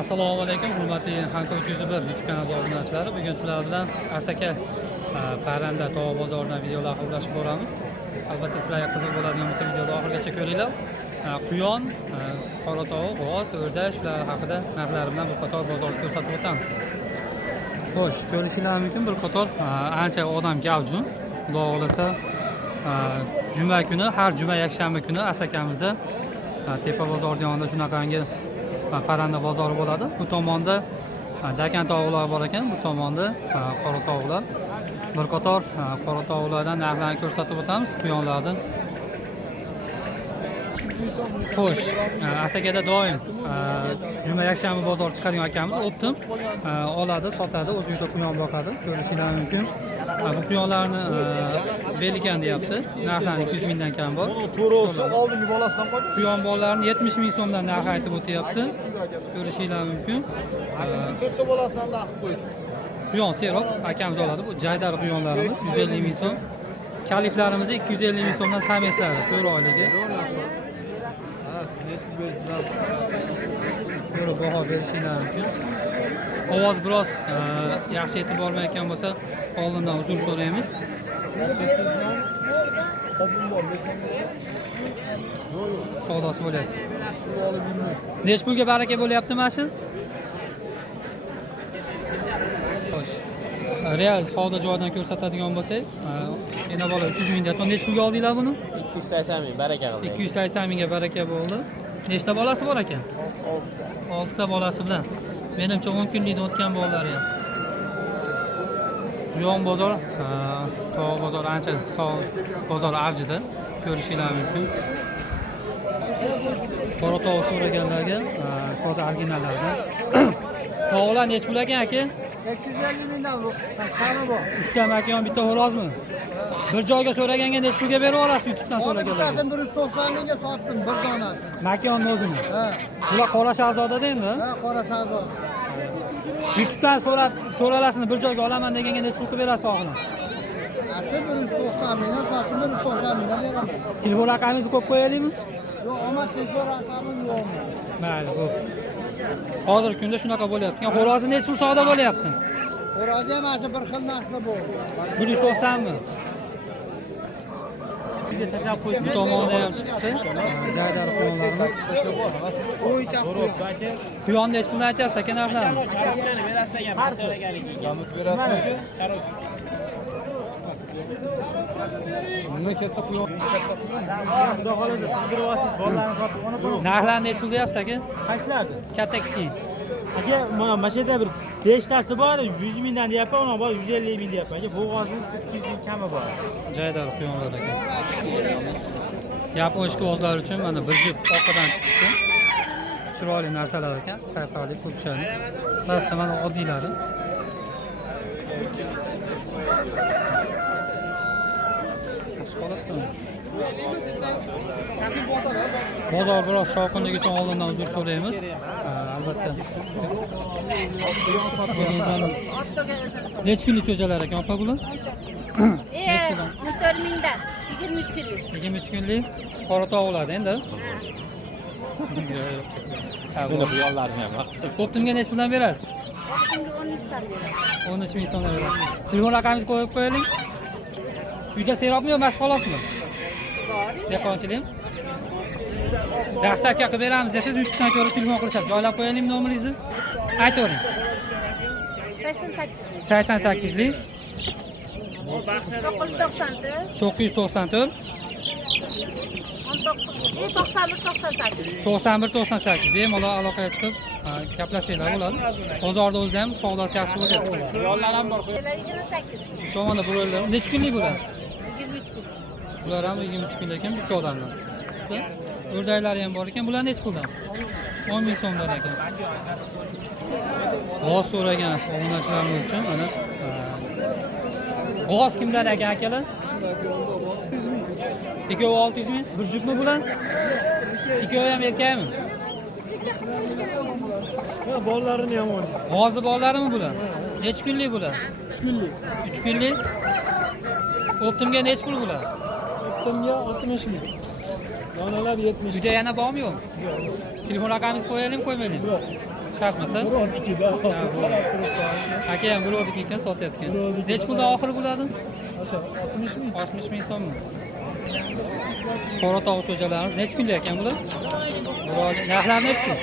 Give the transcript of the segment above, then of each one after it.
Assalomu alaykum, hurmatli Hanko 301 YouTube kanali obunachilari. Bugun sizlar bilan Asaka parranda tog' bozoridan videolar ulashib boramiz. Albatta sizlarga qiziq bo'ladigan bo'lsa videoni oxirigacha ko'ringlar. Quyon, qora tovuq, g'oz, o'rdak shular haqida narxlari bilan bir qator bozorni ko'rsatib o'tamiz. Xo'sh, ko'rishingiz mumkin bir qator ancha odam gavjum. Xudo xolasa juma kuni, har juma yakshanba kuni Asakamizda tepa bozor yonida shunaqangi parranda bozori bo'ladi. Bu tomonda dakan tovuqlar bor ekan, bu tomonda qora tovuqlar. Bir qator qora tovuqlardan narxlarni ko'rsatib o'tamiz, quyonlardan. Xo'sh, Asakada doim juma yakshanba bozor chiqadigan akamiz Optim oladi, sotadi, o'z uyida quyon boqadi. Ko'rishingiz mumkin. Bu quyonlarni belikan deyapti. Narxlari 200 mingdan kam bor. To'g'risi oldingi bolasidan qo'yib. Quyon bolalarini 70 ming so'mdan narx aytib o'tyapti. Ko'rishingiz mumkin. To'rtta bolasidan narx qo'yish. Quyon seroq akamiz oladi. Bu jaydar quyonlarimiz 150 ming so'm. Kaliflarimiz 250 ming so'mdan sameslari 4 oyligi. Ko'ra baho berishingiz mumkin. Ovoz biroz yaxshi yetib bormayotgan bo'lsa, oldindan uzr so'raymiz. Savdosi bo'lyapti. Nech pulga baraka bo'lyapti mana shu? Xo'sh. Real savdo joyidan ko'rsatadigan bo'lsak, yana bola 300 ming deyapti. Nech pulga oldinglar buni? 280 ming baraka qildi. 280 mingga baraka bo'ldi. Nechta bolasi bor ekan? 6 ta bolasi bilan. Menimcha 10 kunlikdan o'tgan bolalar ham. Quyon bozor, tog' bozor ancha bozor avjida ko'rishingiz mumkin. Qora tovuq so'raganlarga hozir originallardan. Tovuqlar nech pul ekan aka? 250 mingdan bu. Qani bor? Uchta makiyon, bitta xo'rozmi? Bir joyga so'raganga nech pulga berib olasiz YouTubedan so'raganlarga? 190 mingga sotdim bir donasi. Makiyonni o'zini. Ha. Bular qora shahzodada endi. Ha, qora shahzoda. YouTubedan so'rab to'lalasini bir joyga olaman deganga nech pul qilib berasiz oxiri? Asli 190 mingdan sotdim, 190 mingdan beraman. Telefon raqamingizni qo'yib qo'yaylikmi? Yo'q, omad telefon raqamim yo'qmi? Mayli, xo'p. Hozirgi kunda shunaqa bo'lyapti. Xo'rozni nech pul savdo bo'lyapti? Xo'roz ham mana bir xil narxda bor. 190 mi? Bu tomonda ham chiqdi. Jaydar quyonlarimiz. Bo'yicha Quyon nech puldan aytyapsiz aka narxlarni? Narxlarni nech pul deyapsiz aka? Qaysilardi? Katta kichik. Aka, mana shu yerda bir 5 tasi bor, 100 mingdan deyapman, ona bor 150 ming deyapman. Aka, bo'g'ozingiz 200 ming kami bor. Jaydar quyonlar ekan. Yapon ishqibozlar uchun mana bir jup orqadan chiqdi. Chiroyli narsalar ekan, qayqali, ko'pchali. Ba'zida mana oddiylari. Bozor biroz shovqinligi uchun oldindan uzr so'raymiz. Albatta. Nech kunlik cho'jalar ekan opa bular? 14 mingdan 23 kunlik. 23 kunlik qora tovuqlar endi. Buni quyonlarim ham bor. Optimga nech puldan berasiz? Shunga 13 tar beradi. 13 ming so'mdan berasiz. Telefon raqamingizni qo'yib qo'ying. Uyda serobmi yo mashq qolasizmi? Dehqonchilik. Dastavka qilib beramiz desiz, YouTubedan ko'rib telefon qilasiz. Joylab qo'yaylikmi nomeringizni? Aytavering. 88lik 994 9198 bemalol aloqaga chiqib gaplashsanglar bo'ladi. Bozorda o'zida ham savdosi yaxshi bo'lyapti. Quyonlar ham bor. 28. Tomonda broiler. Necha kunlik bular? 23 kun. Bular ham 23 kunlik ekan, bitta odamlar. O'rdaklari ham bor ekan. Bular necha puldan? 10 ming so'mdan ekan. G'oz so'ragan obunachilarimiz uchun mana g'oz kimdan ekan akalar? Ikkovi 600 ming. Bir jupmi bular? Ikkovi ham erkakmi? Bolalarini ham oldi. G'ozni bolalarimi bular? Necha kunlik bular? 3 kunlik. 3 kunlik. Optimga nech pul bular? Optimga 60 ming. Donalar 70. Uyda yana bormi yo'q? Telefon raqamingizni qo'yaylikmi, qo'ymaylikmi? Yo'q. Shartmasa? Birodikida. Aka ham bo'ladi ekan, sotayotgan. Necha pulda oxiri bo'ladi? O'sha 60 ming. 60 ming so'mmi? Qora tovuq cho'jalarimiz necha kunlik ekan bular? Narxlari necha kun?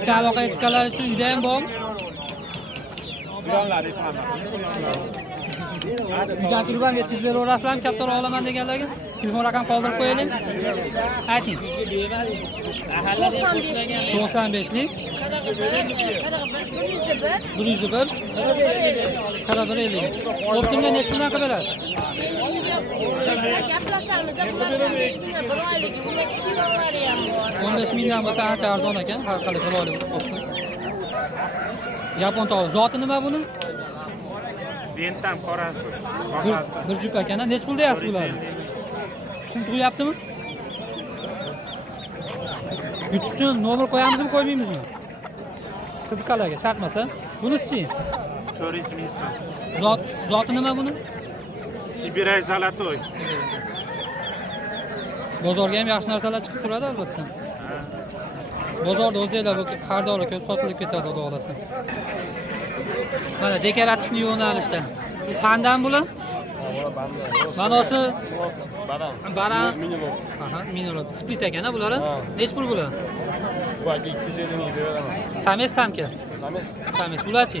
Bitta aloqaga chiqqanlar uchun uyda ham bormi? Bironlar aytaman. Uydan turib ham yetkazib beraverasizlarmi kattaroq olaman deganlarga? Telefon raqam qoldirib qo'yaylik. Ayting. 95lik 101 41 Optimga necha kundan qilib berasiz? Gaplashamiz, bulardan 5 mingdan bir oyligi, bundan kichik ollari ham bor. 15 mingdan bo'lsa ancha arzon ekan, har qalay chiroyli bo'lib. Yapon tovuq. Zoti nima buni? Bentam qorasi, Bir, qog'asi. bir jup ekan. Necha pul deyapsiz bularni? Kim tug'yaptimi? YouTube uchun nomer qo'yamizmi, qo'ymaymizmi? Qiziqalarga shartmasa. Bunisi-chi? 400 ming so'm. Zoti nima buni? Sibiray zalatoy. Bozorga ham yaxshi narsalar chiqib turadi albatta. Bozorda o'zinglar bu xaridorlar ko'p sotilib ketadi, xudo xolasa. Mana dekorativni yo'nalishda. Qandan bular? Manosi baran. Minimum. Aha, minimum. Split ekan-a bular? Nech pul bular? Bu aka 250 ming beraman. Sames samka. Sames. Sames bularchi?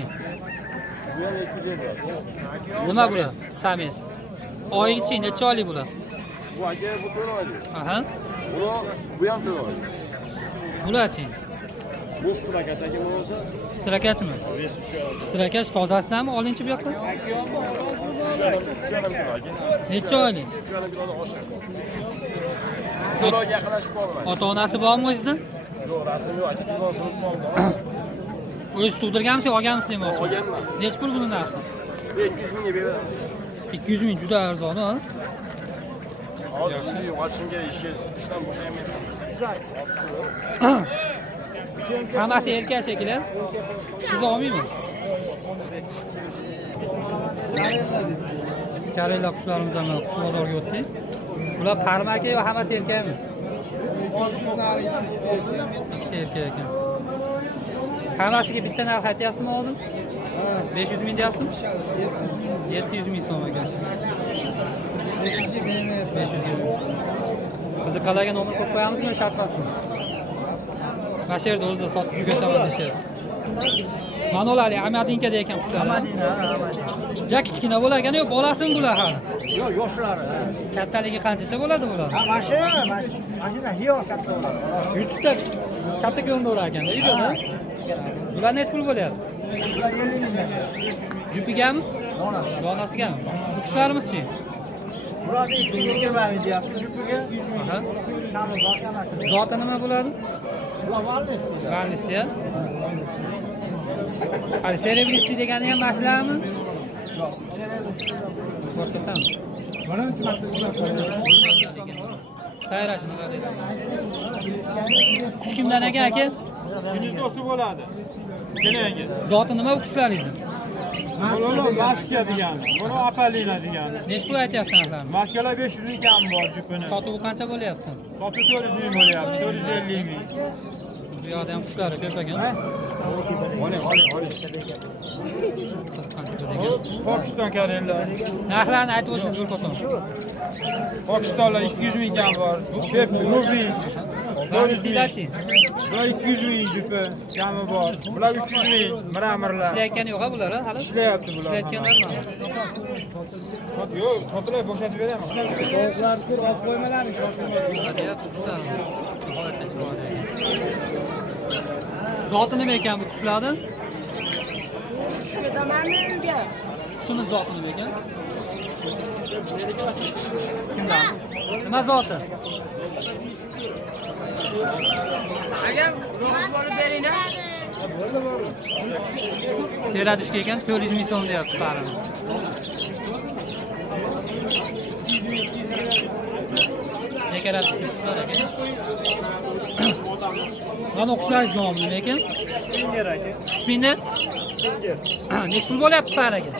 Bu ham 250. Nima bular? Sames. Oyichi necha oylik bular? Bu aka bu 4 oylik. Aha. Bu ham 4 oylik. Bularchi? Bu strakacha kim bo'lsa? Strakachmi? Strakach tozasidanmi? Olinchi bu yoqqa? Necha oylik? To'lov yaqinlashib qolmaydi. Ota-onasi bormi o'zida? Yo'q, rasmi yo'q, aka telefon qoldi. O'zi tug'dirganmisiz, olganmisiz demoqchi? Olganman. Necha pul buni narxi? 200 mingga beraman. 200 ming juda arzon, ha? Hozir ochishimga ishdan bo'shamayman. Hammasi erkak shekilli. Siz olmaymi? Karella qushlarimizdan qush bozoriga o'tdik. Bular parmaka yo hammasi erkakmi? Ikkita erkak ekan. Hammasiga bitta narx aytyapsizmi oldin? 500 ming deyapsizmi? 700 ming so'm ekan. 500 ming. Qiziqalarga nomer qo'yib qo'yamizmi, shartmasmi? Mana shu yerda o'zida sotib yurgataman deyishyapti. Mana ular Amadinka degan qushlar. Juda kichkina bo'lar ekan-ku, bolasimi bular hali? Yo'q, yoshlari. Kattaligi qanchacha bo'ladi bular? Mashina hiyo katta bo'ladi. YouTube'da katta ko'rinadi ekanda, videoda. Bular necha pul bo'lyapti? Ular 50 mingdan. Jupigami? Donasi. Donasigami? Bu qushlarimiz-chi? Bularni 220 ming deyapti. Jupiga. Aha. Sami borganlar. Zoti nima bo'ladi? Ular valnis deydi. Valnisya. Hali serebristi degani ham mashlarmi? Yo'q. Boshqachami? Mana Sayrashini qiladi. Qush kimdan ekan aka? Gnizdos'i bo'ladi. Kelingi. Zoti nima bu qushlaringizni? Buni maska degani, buni apalina degani. Necha pul aytyapsiz narxlarni? Maskalar 500 ming kam bor jupini. Sotuvi qancha bo'lyapti? Sotuv 400 ming bo'lyapti, 450 ming. Bu yoqda ham qushlari ko'p ekan. Oling. Qiziqarli ekan. Pokiston karellar. Narxlarni aytib o'tsangiz bir qo'ton. Pokistonlar 200 ming kam bor. Pep Ruby. Valnisiylarchi? Bular 200 ming jupi kami bor. Bular 300 ming miramirlar. Ishlayotgani yo'q-a bular hali? Ishlayapti bular. Ishlayotganlarmi? Yo'q, sotilib bo'shatib beraman. Tovuqlar tur olib qo'ymalarmi? Deyapti qushlar. Nihoyatda chiroyli. Zoti nima ekan bu qushlarni? Qushimiz zoti nima ekan? Kimdan? Nima zoti? Tera tushgan ekan 400 ming so'm deyapti parini. Dekorativ qushlar ekan. Mana qushlarning nomi nima ekan? Spinger aka. Spinner? Necha pul bo'lyapti pariga?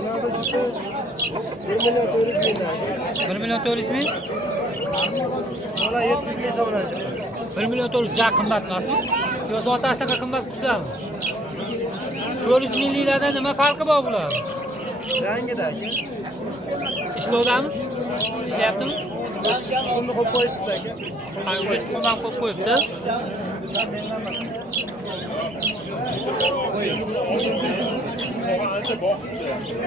Ularda juda 1 million 400 ming. Mana 700 ming hisoblanadi. 1 million 400 ja qimmat emasmi? Yo zot ashtaqa qimmat qushlarmi? 400 mingliklarda nima farqi bor bular? Rangida aka. Ishlovdami? Ishlayaptimi? Buni qo'yib qo'yishdi aka. Ha, o'zi quldan qo'yib qo'yibdi.